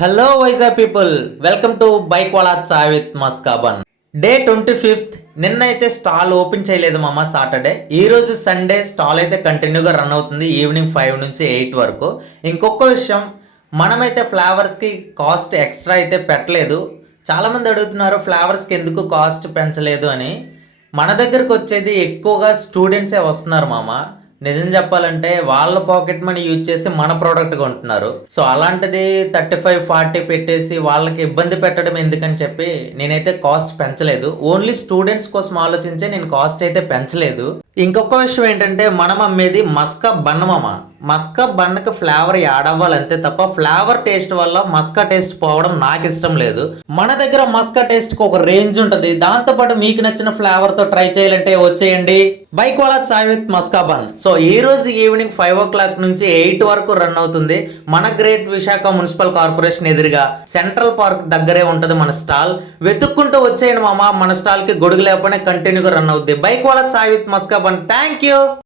Hello Vizag people, welcome to bike wala chai with maska bun. Day 25th నిన్నైతే stall open చేయలేదు మామ. Saturday, ఈరోజు సండే స్టాల్ అయితే కంటిన్యూగా రన్ అవుతుంది ఈవినింగ్ 5 నుంచి 8 వరకు. ఇంకొక విషయం, మనమైతే ఫ్లేవర్స్కి కాస్ట్ ఎక్స్ట్రా అయితే పెట్టలేదు. చాలామంది అడుగుతున్నారు ఫ్లేవర్స్కి ఎందుకు కాస్ట్ పెంచలేదు అని. మన దగ్గరకు వచ్చేది ఎక్కువగా స్టూడెంట్సే వస్తున్నారు మామ. నిజం చెప్పాలంటే వాళ్ళ పాకెట్ మనీ యూజ్ చేసి మన ప్రోడక్ట్ కొంటున్నారు. సో అలాంటిది 35-40 పెట్టేసి వాళ్ళకి ఇబ్బంది పెట్టడం ఎందుకని చెప్పి నేనైతే కాస్ట్ పెంచలేదు. ఓన్లీ స్టూడెంట్స్ కోసం ఆలోచించే నేను కాస్ట్ అయితే పెంచలేదు. ఇంకొక విషయం ఏంటంటే, మనం అమ్మేది మస్కా బన్ మామ. మస్కా బన్కి ఫ్లేవర్ యాడ్ అవ్వాలి అంతే తప్ప ఫ్లేవర్ టేస్ట్ వల్ల మస్కా టేస్ట్ పోవడం నాకు ఇష్టం లేదు. మన దగ్గర మస్కా టేస్ట్కి ఒక రేంజ్ ఉంటుంది. దాంతోపాటు మీకు నచ్చిన ఫ్లేవర్తో ట్రై చేయాలంటే వచ్చేయండి bike wala chai with maska bun. So ఈ రోజు ఈవినింగ్ 5 o'clock నుంచి 8 వరకు రన్ అవుతుంది. మన గ్రేట్ విశాఖ మున్సిపల్ కార్పొరేషన్ ఎదురుగా సెంట్రల్ పార్క్ దగ్గరే ఉంటుంది మన స్టాల్. వెతుక్కుంటూ వచ్చేయండి మామ. మన స్టాల్కి గొడుగు లేకపోయినా కంటిన్యూగా రన్ అవుతుంది bike wala chai with maska bun. Thank you.